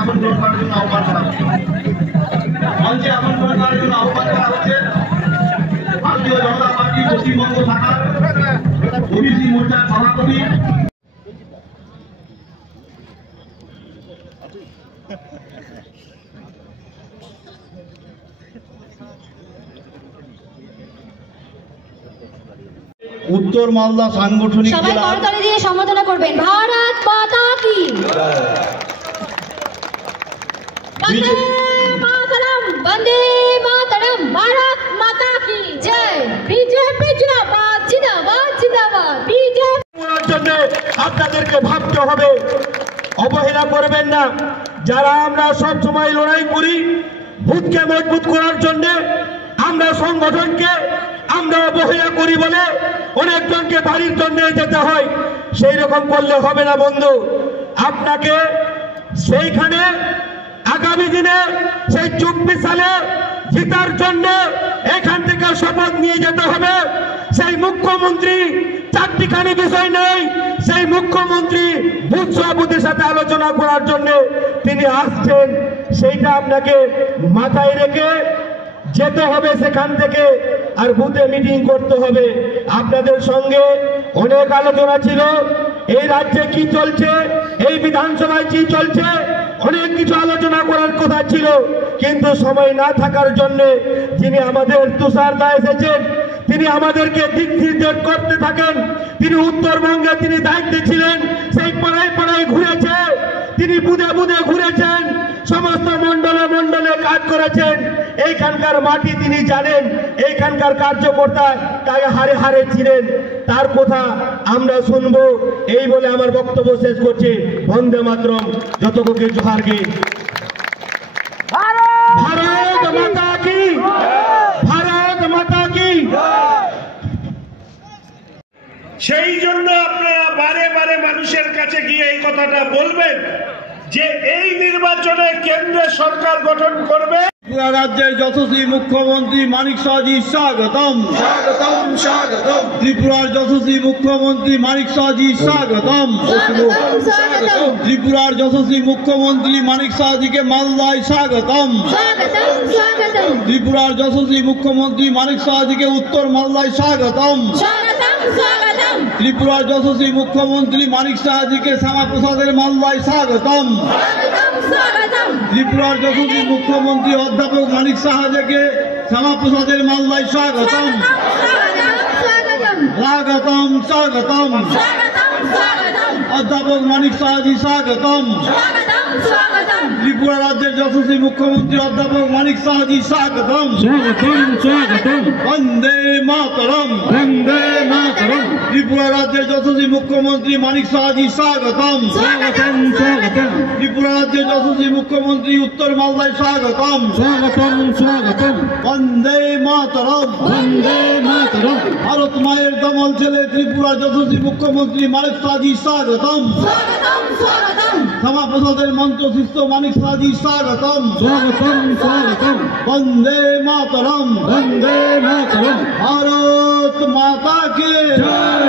আমন্ত্রণ করার জন্য আহ্বান করা হচ্ছে। মঞ্চে আমন্ত্রণ করার জন্য আহ্বান করা হচ্ছে ভারতীয় জনতা পার্টি পশ্চিমবঙ্গ শাখার ওবিসি মোর্চার সভাপতি উত্তর মালদা সাংগঠনিক জেলা করতালি দিয়ে সম্বোধন করবেন। ভারত মাতা কি বন্দে মাতরম, বন্দে মাতরম, ভারত মাতা কি জয়। বিজেপি জিন্দাবাদ, জিন্দাবাদ, জিন্দাবাদ। বিজেপির জন্য আপনাদেরকে ভাবতে হবে, অবহেলা করবেন না। যারা আমরা সব সময় লড়াই করি ভূতকে মজবুত করার জন্য, আমরা সংগঠনকে আমরা অবহেলা করি বলে অনেকজনকে বাড়ির জন্য যেতে হয়। সেই রকম করলে হবে না বন্ধু। আপনাকে সেইখানে আগামী দিনে সেই 24 সালে জিতার জন্য এখান থেকে শপথ নিয়ে যেতে হবে। সেই মুখ্যমন্ত্রী চারটিখানি বিষয় নেই, সেই মুখ্যমন্ত্রী বুথ সভাপতির সাথে আলোচনা করার জন্য তিনি আসছেন। সেইটা আপনাকে মাথায় রেখে যেতে হবে সেখান থেকে, আর বুথে মিটিং করতে হবে। আপনাদের সঙ্গে অনেক আলোচনা ছিল, এই রাজ্যে কি চলছে, এই বিধানসভায় কি চলছে, অনেক কিছু আলোচনা করার কথা ছিল, কিন্তু সময় না থাকার জন্য যিনি আমাদের তুষারদা এসেছেন, তিনি আমাদেরকে দিক নির্দেশ করতে থাকেন। তিনি উত্তরবঙ্গে তিনি দায়িত্বে ছিলেন, সেই পাড়ায় পাড়ায় ঘুরেছে, তিনি বুধে বুধে ঘুরেছেন, সমস্ত মন্ডলে মন্ডলে কাজ করেছেন। এইখানকার মাটি তিনি জানেন, এইখানকার কার্যকর্তা তাই হারে হারে ছিলেন। তার কথা আমরা শুনবো, এই বলে আমার বক্তব্য শেষ করছি। বন্দে মাতরম, যতকে জোহার গে। ভারত মাতা কি, ভারত মাতা কি। সেই জন্য আপনারা বারে বারে মানুষের কাছে গিয়ে এই কথাটা বলবেন যে এই নির্বাচনে কেন্দ্রের সরকার গঠন করবে। ত্রিপুরা রাজ্যের যশস্বী মুখ্যমন্ত্রী মানিক শাহজি স্বাগতম, স্বাগতম, স্বাগতম। ত্রিপুরার যশস্বী মুখ্যমন্ত্রী মানিক শাহজি স্বাগতম, স্বাগতম। ত্রিপুরার যশস্বী মুখ্যমন্ত্রী মানিক শাহজিকে মালদায় স্বাগতম, স্বাগতম, স্বাগতম। ত্রিপুরার যশস্বী মুখ্যমন্ত্রী মানিক শাহজিকে উত্তর মালদায় স্বাগতম, স্বাগতম, স্বাগতম। ত্রিপুরার যশস্বী মুখ্যমন্ত্রী মানিক শাহজিকে শ্যামাপ্রসাদের মালদায় স্বাগতম, স্বাগতম, স্বাগতম। ত্রিপুরার যশস্বী মুখ্যমন্ত্রী অধ্যাপক মানিক সাহাজিকে শ্যামাপ্রসাদের মালদায় স্বাগতম, স্বাগতম, স্বাগতম। অধ্যাপক মানিক সাহাজি স্বাগতম, স্বাগতম। ত্রিপুরা রাজ্যের যশস্বী মুখ্যমন্ত্রী অধ্যাপক মানিক সাহাজি স্বাগতম, স্বাগতম, স্বাগতম। বন্দে মাতরম, বন্দে মাতরম। ত্রিপুরা রাজ্যের যশস্বী মুখ্যমন্ত্রী মানিক সাহাজি স্বাগতম, স্বাগতম, স্বাগতম। ত্রিপুরা রাজ্যের যশস্বী মুখ্যমন্ত্রী উত্তর মালদায় স্বাগতম, স্বাগতম, স্বাগতম। বন্দে মাতরম, বন্দে মাতরম। ভারত মায়ের দমল ছেলে ত্রিপুরার যশস্বী মুখ্যমন্ত্রী মানিক সাহাজি স্বাগতম, স্বাগতম, স্বাগতম। শ্যামাপ্রসাদের মন্ত্রশিষ্ট মানিক সাহাজি স্বাগতম, স্বাগতম, স্বাগতম। বন্দে মাতরম, বন্দে মাতরম। ভারত মাতা কে জয়।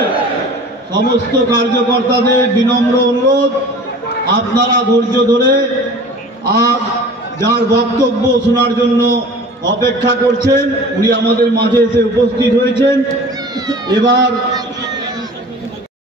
সমস্ত কার্যকর্তাদের বিনম্র অনুরোধ, আপনারা ধৈর্য ধরে আর যার বক্তব্য শোনার জন্য অপেক্ষা করছেন উনি আমাদের মাঝে এসে উপস্থিত হয়েছেন। এবার